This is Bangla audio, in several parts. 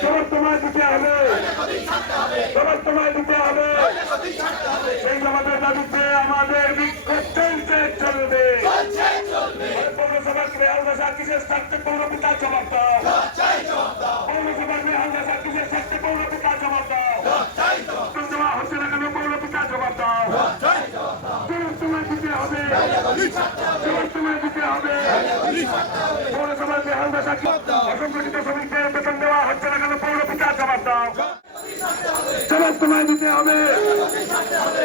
সবার সময় দিতে হবে সবার সময় দিতে হবে সেই আমাদের দাবিতে আমাদের বিক্ষোভ চলছে চলবে। পৌরসভার মেহাল ভাষা কিসের স্বার্থে পৌর পিতা জবাব দাও পৌরসভার মেহাল ভাষা কিসের স্বার্থে পৌর পিতা জবাব দাও দেওয়া হচ্ছে না কেন পৌর পিতা জবাব দাও সবার সময় দিতে হবে সবার সময় দিতে হবে পৌরসভার মেহাল ভাষা অসংগঠিত শ্রমিকদের বেতন দেওয়া হচ্ছে না কেন পৌর পিতা জবাব দাও জবাব তোমায় দিতে হবে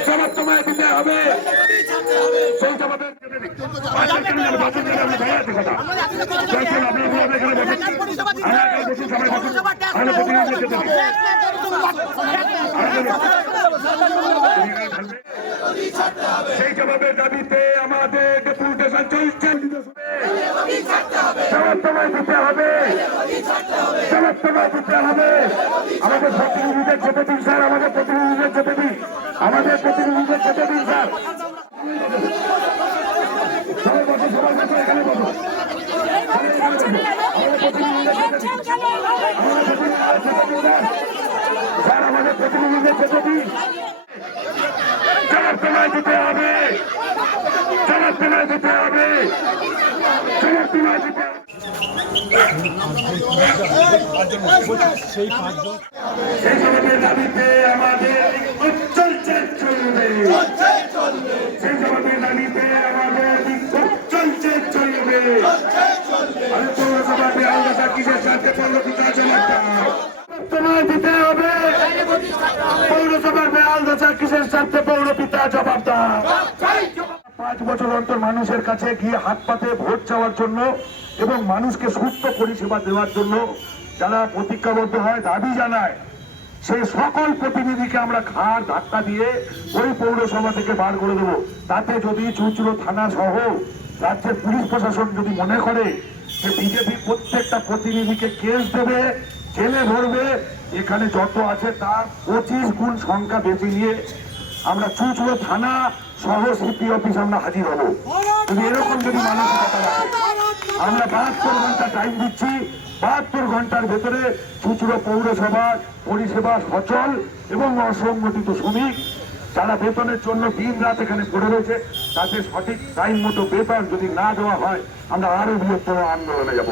জবাব তোমায় দিতে হবে সেই জবাবের সেই জবাবের দাবিতে আমাদের ডেপুটেশন চলছে। দিতে হবে। তোমায় দিতে হবে। আমাদের প্রতিনিধিদের যেতে দিন, স্যার, আমাদের প্রতিনিধিদের যেতে দিন। আমাদের প্রতিনিধিদের যেতে দিন, স্যার বসো স্যার আমাদের প্রতিনিধিদের যেতে দিন কিসের সাথে দিতে হবে। পৌরসভার বেহাল দশা কিসের স্বার্থে পৌরপিতা জবাব দাও পাঁচ বছর অন্তর মানুষের কাছে গিয়ে হাত পাতে ভোট চাওয়ার জন্য এবং মানুষকে সুস্থ পরিষেবা দেওয়ার জন্য যারা প্রতিজ্ঞাবদ্ধ হয় দাবি জানায়, সেই সকল প্রতিনিধিকে আমরা ঘাড় ধাক্কা দিয়ে ওই পৌরসভা থেকে বার করে দেবো। তাতে যদি চুচুড়ো থানা সহ রাজ্যের পুলিশ প্রশাসন যদি মনে করে যে বিজেপি প্রত্যেকটা প্রতিনিধিকে কেস দেবে, জেলে ভরবে এখানে যত আছে তার পঁচিশ গুণ সংখ্যা বেশি নিয়ে আমরা চুচুড়ো থানা সহ সিপি অফিস আমরা হাজির হব। যদি এরকম যদি মানসিকতা আমরা বাহাত্তর ঘণ্টা টাইম দিচ্ছি, বাহাত্তর ঘণ্টার ভেতরে চুচুড়ো পৌরসভার পরিষেবা সচল এবং অসংগঠিত শ্রমিক, যারা বেতনের জন্য দিন রাত এখানে পড়ে রয়েছে, তাদের সঠিক টাইম মতো বেতন যদি না দেওয়া হয়, আমরা আরও বৃহত্তর আন্দোলনে যাব।